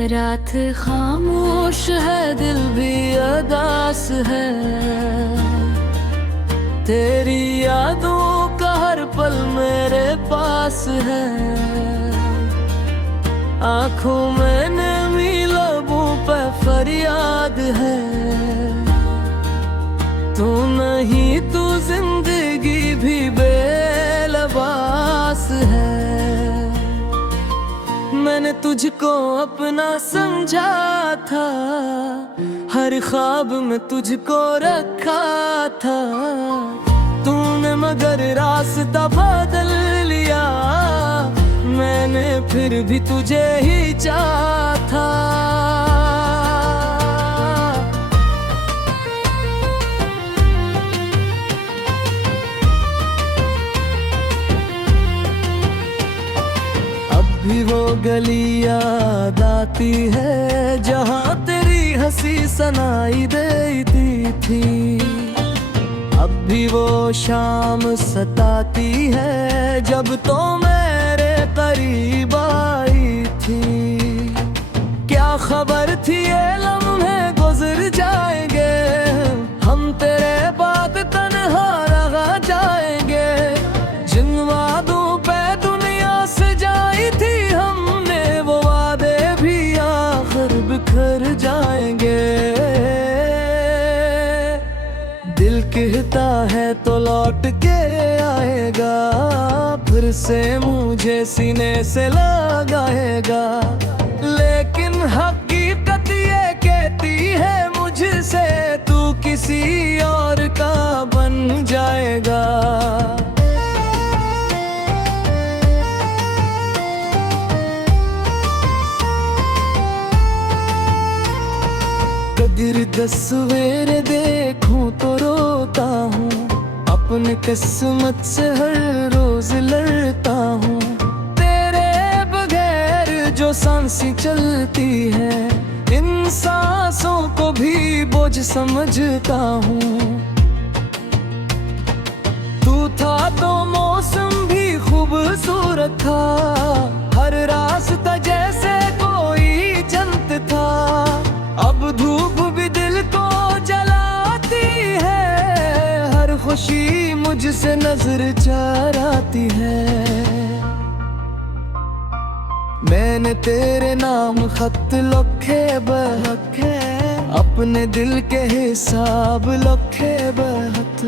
रात खामोश है, दिल भी अदास है। तेरी यादों का हर पल मेरे पास है। आंखों में नमी, लबों पे फरियाद है। तू नहीं तू जिंदगी भी बेलबास है। मैंने तुझको अपना समझा था, हर ख्वाब में तुझको रखा था। तूने मगर रास्ता बदल लिया, मैंने फिर भी तुझे ही चाहा था। भी वो गली याद आती है, जहाँ तेरी हंसी सुनाई देती थी। अब भी वो शाम सताती है, जब तो मेरे करीब आई थी। क्या खबर थी ये लम्हे गुजर जाएंगे, हम तेरे बाद तन्हा रह जाएंगे। जिन वादों पे दुनिया से जाई थी हमने, वो वादे भी आखिर बिखर जाएंगे। दिल कहता है तो लौट के आएगा, फिर से मुझे सीने से लगाएगा। लेकिन हकीकत ये कहती है मुझसे, तू किसी और का बन जाएगा। गिरद सवेरे देखूं तो रोता हूँ, अपने किस्मत से हर रोज लड़ता हूँ। तेरे बगैर जो सांसें चलती है, इन सांसों को भी बोझ समझता हूँ। तू था तो मौसम भी खूबसूरत था, हर रास्ता जैसे कोई जन्नत था। अब धूप भी दिल को जलाती है, हर खुशी मुझसे नजर चराती है। मैंने तेरे नाम खत लिखे बहके, अपने दिल के हिसाब लिखे बहुत।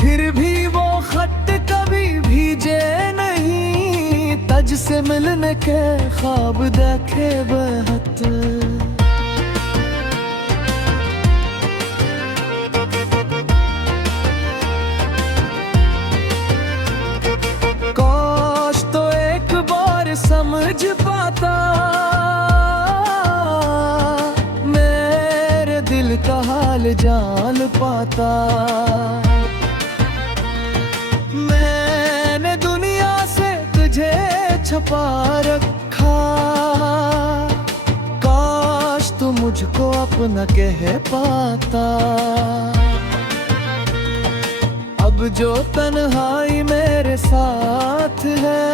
फिर भी वो खत कभी भीजे नहीं, तज से मिलने के ख्वाब देखे बहुत। समझ पाता मेरे दिल का हाल जान पाता। मैंने दुनिया से तुझे छुपा रखा, काश तू मुझको अपना कह पाता। अब जो तन्हाई मेरे साथ है,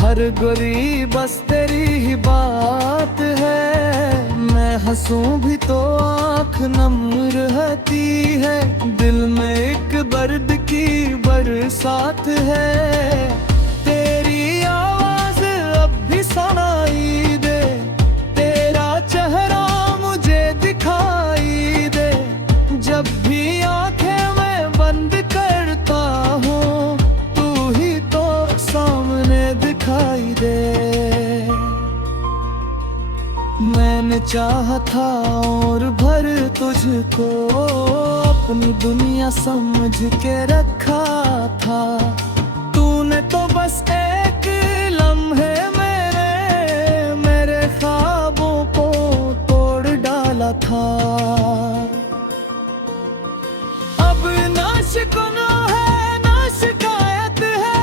हर गली बस तेरी ही बात है। मैं हंसूं भी तो आँख नम रहती है, दिल में एक दर्द की बरसात है। तेरी आवाज अब भी सुनाई दे, तेरा चेहरा मुझे दिखाई दे। जब भी आंखें मैं बंद करता हूँ, तू ही तो सामने दिखाई दे। मैंने चाहा था और भर तुझको, अपनी दुनिया समझ के रखा था। तूने तो बस एक लम्हे मेरे ख्वाबों को तोड़ डाला था। अब ना शिकवा है ना शिकायत है,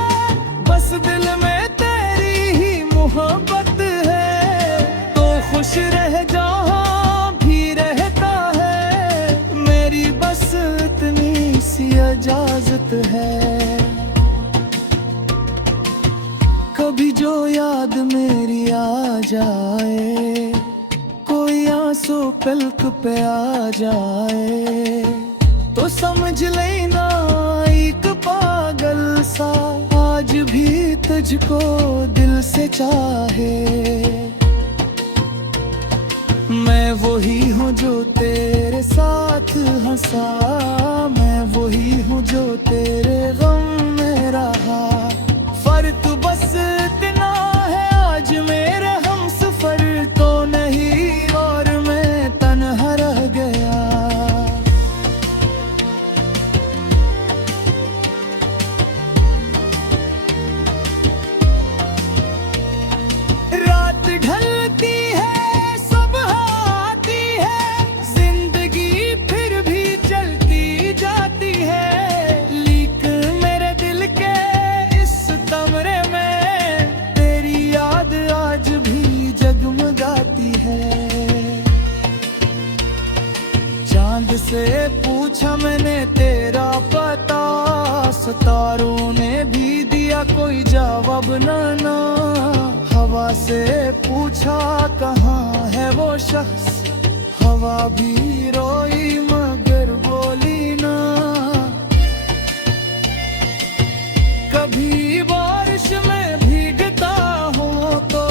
बस दिल में तेरी ही मोहब्बत है। तो खुश रह जहाँ भी रहता है, मेरी बस इतनी सी इजाजत है। कभी जो याद मेरी आ जाए, आंसू पलक पे आ जाए तो समझ लेना एक पागल सा आज भी तुझको दिल से चाहे। मैं वही हूँ जो तेरे साथ हंसा, मैं वही हूँ जो तेरे गम में रहा। फर्क बस इतना है आज मेरे हम सफर तो नहीं और मैं तन्हा रह गया। रात ढलती है सुबह आती है, जिंदगी फिर भी चलती जाती है। लीक मेरे दिल के इस कमरे में तेरी याद आज भी जगमगाती है। चांद से पूछा मैंने तेरा पता, सितारों ने भी दिया कोई जवाब ना। हवा से पूछा कहाँ है वो शख्स, हवा भी रोई मगर बोली ना। कभी बारिश में भीगता हूँ तो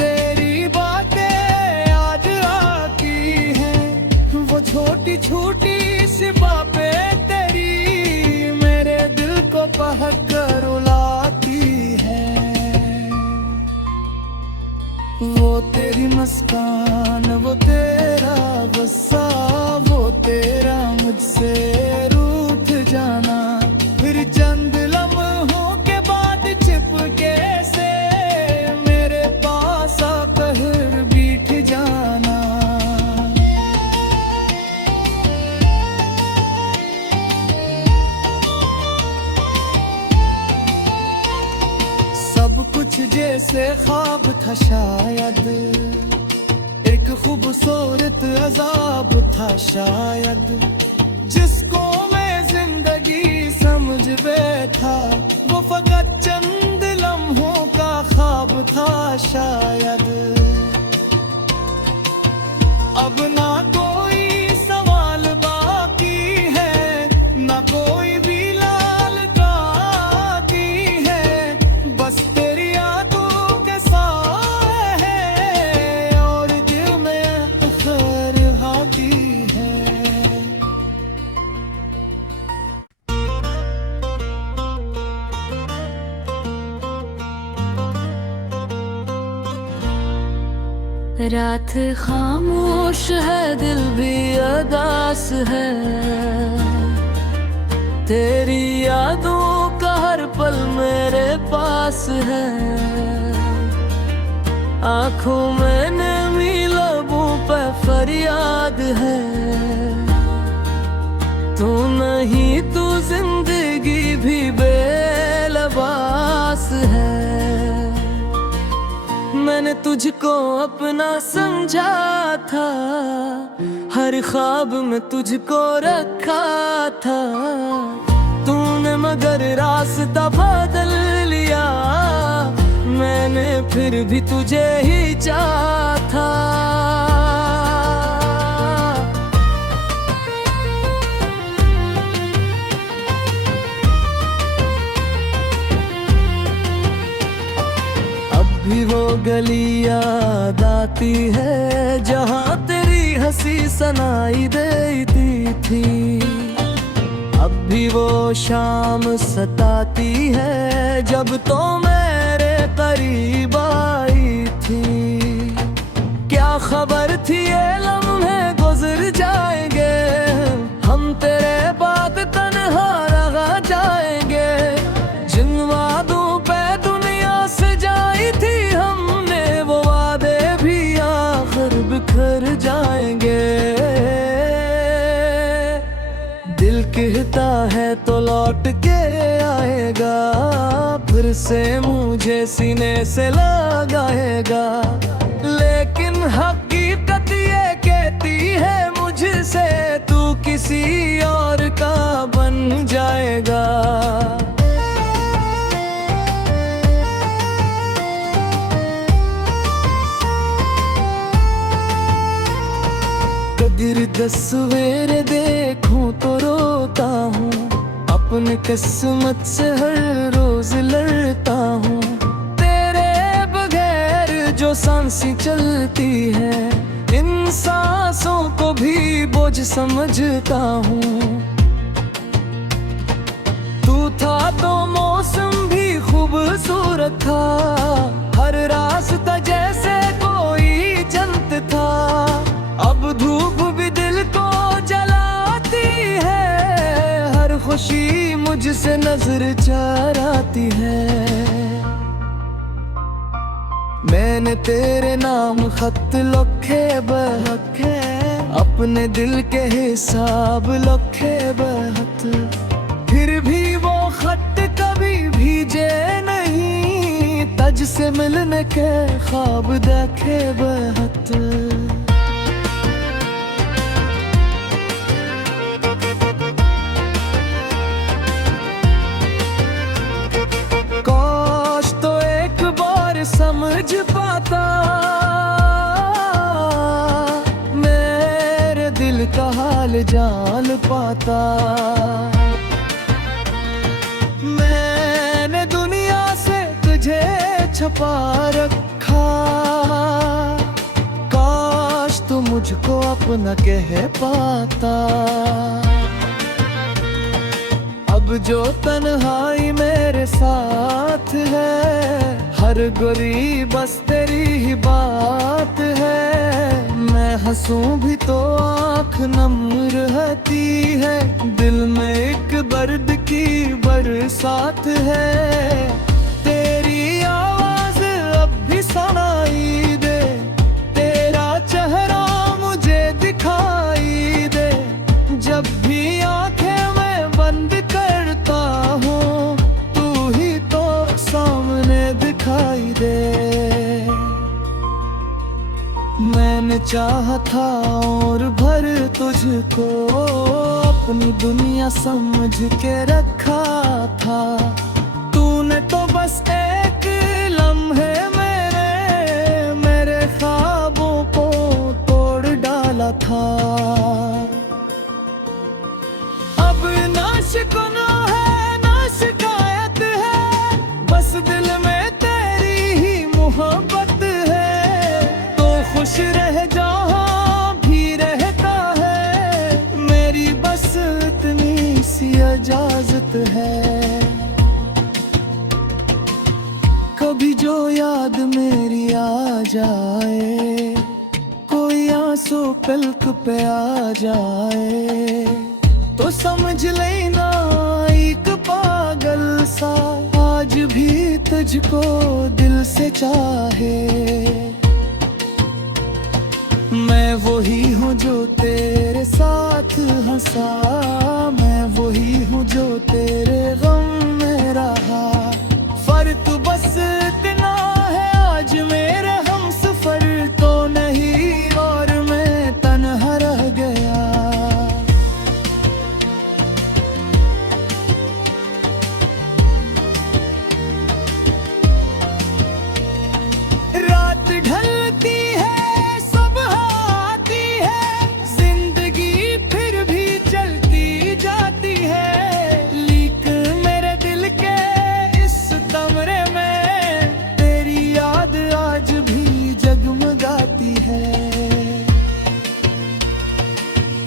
तेरी बातें याद आती हैं। वो छोटी छोटी सी बातें तेरी मेरे दिल को बहक कर रुलाती हैं। वो तेरी मुस्कान, वो तेरा गुस्सा, वो तेरा मुझसे रूठ जाना, फिर चंद लम्हों के बाद चिपके से मेरे पास आकर बैठ जाना। सब कुछ जैसे ख्वाब था शायद, एक खूबसूरत अजाब था शायद, जिसको मैं जिंदगी समझ बैठा वो फकत चंद लम्हों का ख्वाब था शायद। अब ना कोई सवाल बाकी है, ना कोई भी लाल गाती है, बस तेरी यादों के साथ है और दिल में खैर हाकी है। रात खामोश है दिल भी अदास है, तेरी यादों का हर पल मेरे पास है। आंखों में नमी लबों पे फरियाद है, तू नहीं तू जिंदगी भी बेलबास है। मैंने तुझको अपना समझा था, हर ख्वाब में तुझको रखा था, तूने मगर रास्ता बदल लिया, मैंने फिर भी तुझे ही चाहा था। भी वो गली याद आती है जहाँ तेरी हंसी सुनाई देती थी। अब भी वो शाम सताती है जब तो मेरे करीब आई थी। क्या खबर थी ये लम्हे गुजर जाएंगे, हम तेरे बाद तन्हा रह जाएंगे। जिन वादों पे दुनिया से जाई थी हमने, वो वादे भी आखिर बिखर जाएंगे। दिल कहता है तो लौट के आएगा, फिर से मुझे सीने से लगाएगा, लेकिन हकीकत ये कहती है मुझसे तू किसी और का बन जाएगा। 10 सवेरे देखूं तो रोता हूँ, अपने किस्मत से हर रोज लड़ता हूँ। तेरे बगैर जो सांसें चलती है, इन सांसों को भी बोझ समझता हूँ। तू था तो मौसम भी खूबसूरत था, हर रास्ता जैसे कोई जन्नत था। अब धूप भी दिल को जलाती है, हर खुशी मुझसे नजर चराती है। मैंने तेरे नाम खत लिखे बहके, अपने दिल के हिसाब लिखे बहत, फिर भी वो खत कभी भीजे नहीं, तज से मिलने के ख्वाब देखे बहत। काश तो एक बार समझ पाता, मेरे दिल का हाल जान पाता। मैंने दुनिया से तुझे छुपा रखा, काश तू मुझको अपना कह पाता। अब जो तन्हाई मेरे साथ है, हर गली बस तेरी ही बात है। मैं हंसूं भी तो आँख नम रहती है, दिल में एक दर्द की बरसात है। तेरी आवाज अब भी सुनाई दे, तेरा चेहरा मुझे दिखाई दे। जब भी आंखें मैं बंद करता हूँ, तू ही तो सामने दिखाई दे। मैंने चाहा था और भर तुझको, अपनी दुनिया समझ के रखा था। तूने तो बस एक लम्हे मेरे ख्वाबों को तोड़ डाला था। अब ना शिकवा है ना शिकायत है, बस दिल में तेरी ही मोहब्बत है। तो खुश रह जहाँ भी रहता है, मेरी बस इतनी सी इजाजत है। कभी जो याद मेरी आ जाए, कोई आंसू पलक पे आ जाए, तो समझ लेना एक पागल सा आज भी तुझको दिल से चाहे। मैं वही हूँ जो तेरे साथ हंसा, मैं वही हूँ जो तेरे गम में रहा। फर्क बस इतना है आज मेरे हमसफर तो नहीं, और मैं तन्हा रह गया। रात ढलती है सुबह आती है, जिंदगी फिर भी चलती जाती है। लीक मेरे दिल के इस कमरे में, तेरी याद आज भी जगमगाती है।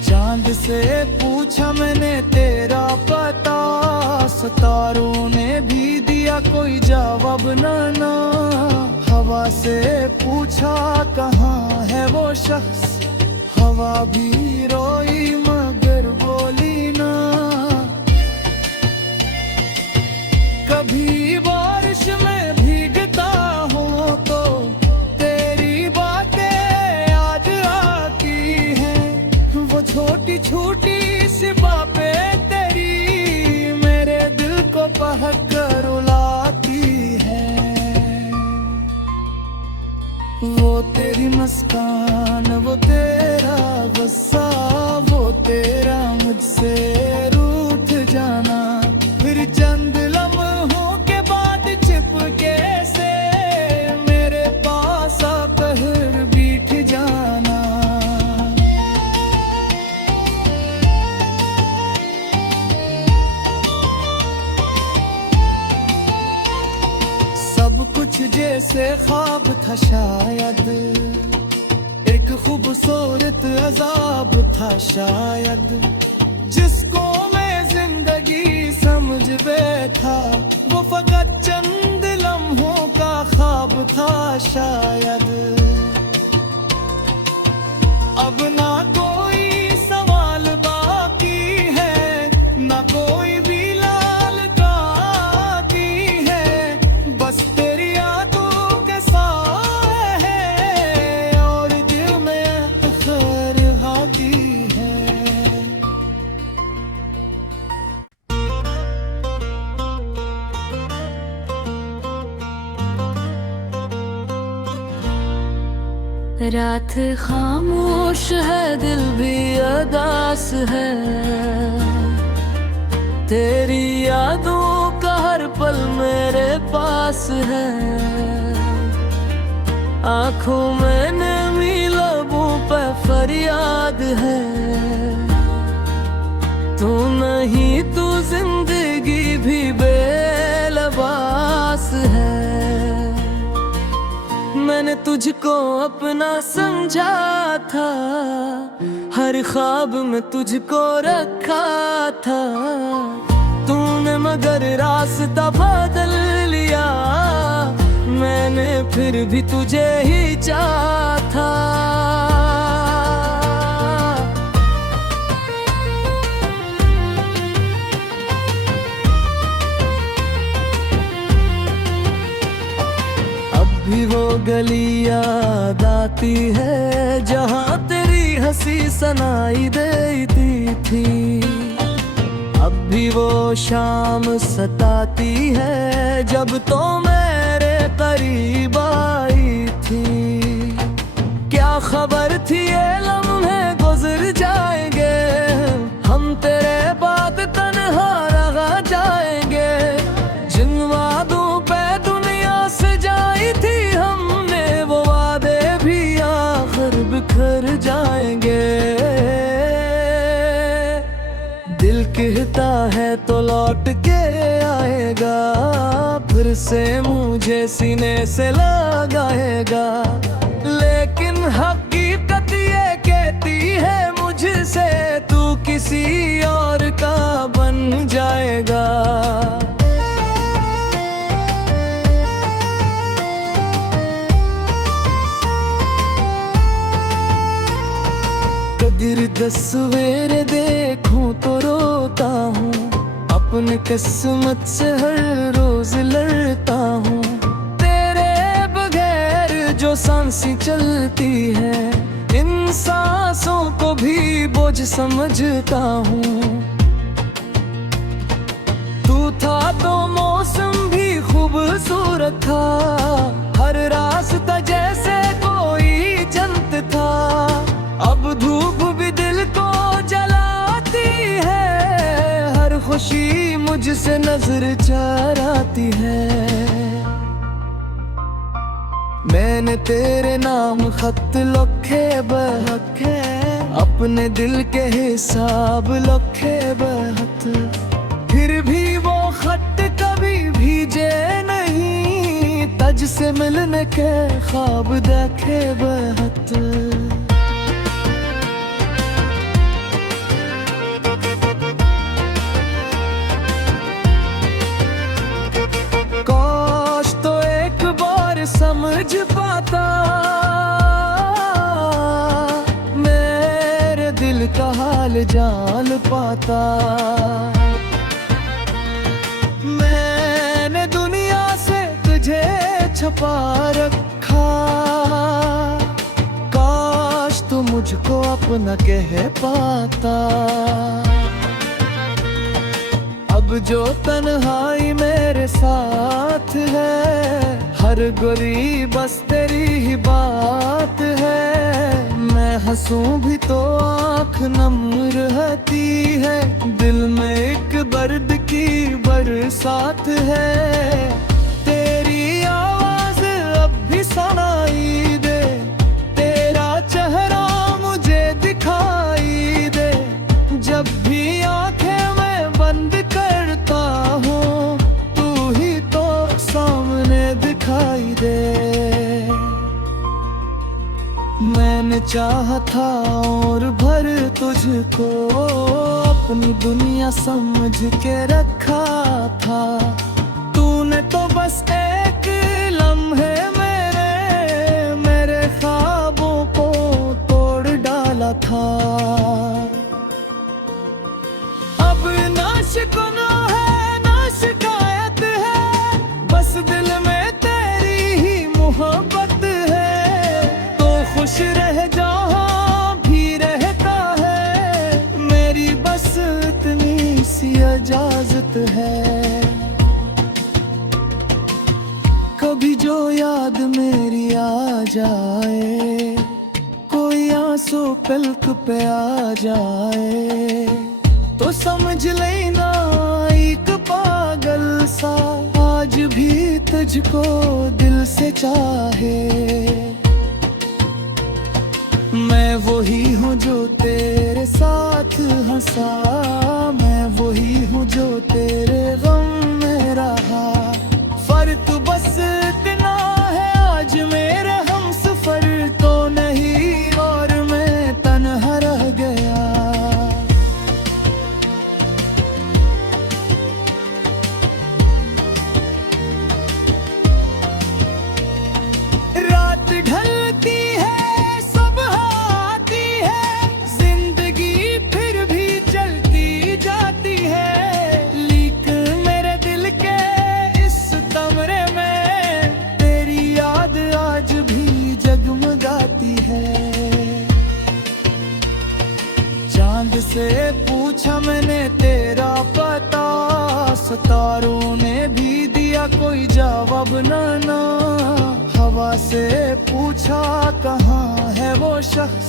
चांद से पूछा मैंने तेरा पता, सितारों ने भी दिया कोई जवाब ना। हवा से पूछा कहाँ है वो शख्स, हवा भी रोई मगर बोली ना। कभी बारिश में भीगता हूँ तो तेरी बातें याद आती हैं। वो छोटी छोटी सी बातें तेरी मेरे दिल को बहक कर रुलाती हैं। वो तेरी मुस्कान, वो तेरा गुस्सा, वो तेरा मुझसे रूठ जाना, फिर चंद लम्हों के से ख्वाब था शायद, एक खूबसूरत अजाब था शायद, जिसको मैं जिंदगी समझ बैठा वो फकत चंद लम्हों का ख्वाब था शायद। अब ना कोई सवाल बाकी है, ना कोई भी लाल बाकी है, बस तेरी यादों के साए हैं और दिल में खैर हाकी है। रात खामोश है, दिल भी अदास है, तेरी यादों का हर पल मेरे पास है। आंखों में नमी, लबों पे फरियाद है, तू नहीं तू जिंदगी भी बेलबास है। मैंने तुझको अपना समझा था, हर ख्वाब में तुझको रखा था, तूने मगर रास्ता बदल लिया, मैंने फिर भी तुझे ही चाहा था। भी वो गली याद आती है जहाँ तेरी हंसी सुनाई देती थी, अब भी वो शाम सताती है जब तो मेरे करीब आई थी। क्या खबर थी ये लम्हे गुजर जाएंगे, हम तेरे बाद तन्हा रह जाएंगे, जिन वादों पे दुनिया से जाई थी हमने, वो वादे भी आखिर बिखर जाएंगे। दिल कहता है तो लौट के आएगा, फिर से मुझे सीने से लगाएगा, लेकिन हकीकत ये कहती है मुझसे तू किसी और का बन जाएगा। कदर तस्वीर देखूं तो रोता हूँ, अपनी किस्मत से हर रोज लड़ता हूँ, तेरे बगैर जो सांसें चलती है, इन सांसों को भी बोझ समझता हूँ। तू था तो मौसम भी खूबसूरत था, हर रास्ता जैसे कोई जन्नत था, अब धूप भी दिल को जलाती है, हर खुशी मुझसे नजर चराती है। मैंने तेरे नाम खत लिखे बहके, अपने दिल के हिसाब लिखे बहत, फिर भी वो खत कभी भीजे नहीं, तज से मिलने के ख्वाब देखे बहत। समझ पाता मेरे दिल का हाल जान पाता, मैंने दुनिया से तुझे छुपा रखा, काश तू मुझको अपना कह पाता। अब जो तन्हाई मेरे साथ है, हर गोरी बस तेरी ही बात है, मैं हंसूं भी तो आँख नम रहती है, दिल में एक दर्द की बरसात है। तेरी आवाज अब भी सुनाई दे, तेरा चेहरा मुझे दिखाई दे, जब भी आंखें मैं बंद करता हूँ, तू ही तो सामने दिखाई दे। मैंने चाहा था और भर तुझको अपनी दुनिया समझ के रखा था। तूने तो बस एक लम्हे मेरे ख्वाबों को तोड़ डाला था। अब ना शिकवा है ना शिकायत है, बस दिल में तेरी ही मोहब्बत है। तो खुश रह जहाँ भी रहता है, मेरी बस इतनी सी इजाजत है। कभी जो याद मेरी आ जाए, कोई आंसू पलक पे आ जाए, तो समझ लेना एक पागल सा आज भी तुझको दिल से चाहे। मैं वही हूँ जो तेरे साथ हंसा, मैं वही हूँ जो तेरे गम में रहा। फर्क बस इतना है आज मेरा हमसफर तो नहीं और मैं तन्हा रह गया। रात ढलती है सुबह आती है, जिंदगी फिर भी चलती जाती है। लीक मेरे दिल के इस कमरे में तेरी याद आज भी जगमगाती है। चांद से पूछा मैंने तेरा पता, सितारों ने भी दिया कोई जवाब ना। हवा से पूछा कहाँ है वो शख्स,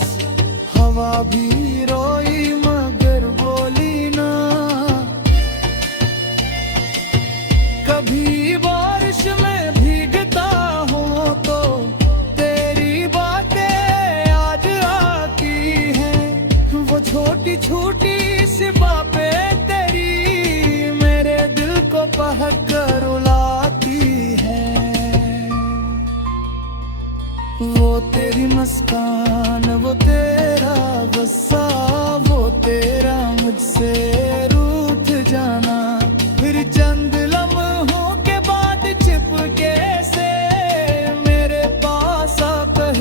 हवा भी रोई मगर बोली ना। कभी बारिश में भीगता हूँ तो तेरी बातें याद आती हैं। वो छोटी छोटी सी बातें तेरी मेरे दिल को बहक कर रुलाती हैं। वो तेरी मुस्कान, वो तेरा गुस्सा, वो तेरा मुझसे रूठ जाना, फिर चंद लम्हों के बाद चिपके से मेरे पास आकर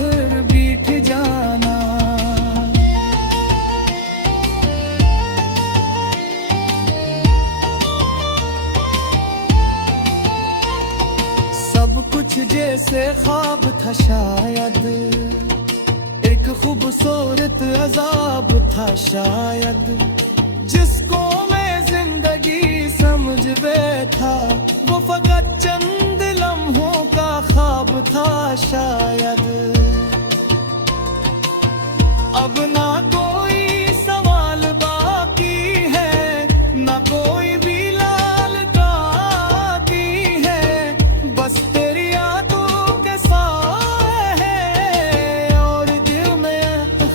बैठ जाना। सब कुछ जैसे ख्वाब था शायद, एक खूबसूरत अजाब था शायद, जिसको मैं जिंदगी समझ बैठा वो फकत चंद लम्हों का ख्वाब था शायद। अब ना कोई सवाल बाकी है, ना कोई भी लाल बाकी है, बस तेरी यादों के साथ है और दिल में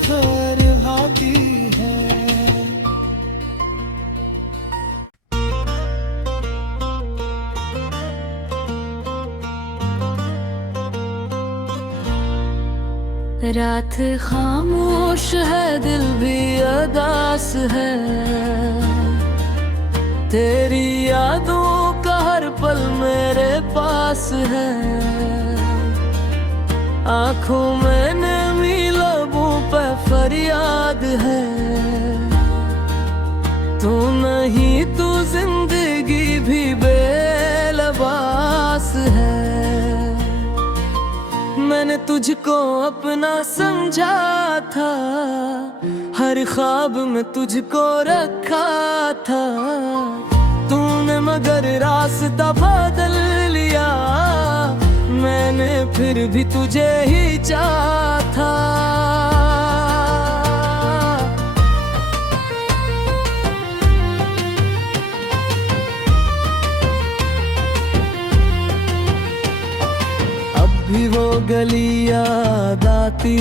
खैर हाकी है। रात खामोश है दिल भी अदास है, तेरी यादों का हर पल मेरे पास है। आँखों में नमी लबों पे फरियाद है, तू नहीं तू जिंदगी भी बेलबास है। मैंने तुझको अपना समझा था, हर ख्वाब में तुझको रखा था, तूने मगर रास्ता बदल लिया, मैंने फिर भी तुझे ही चाहा था। अब भी वो गली याद आती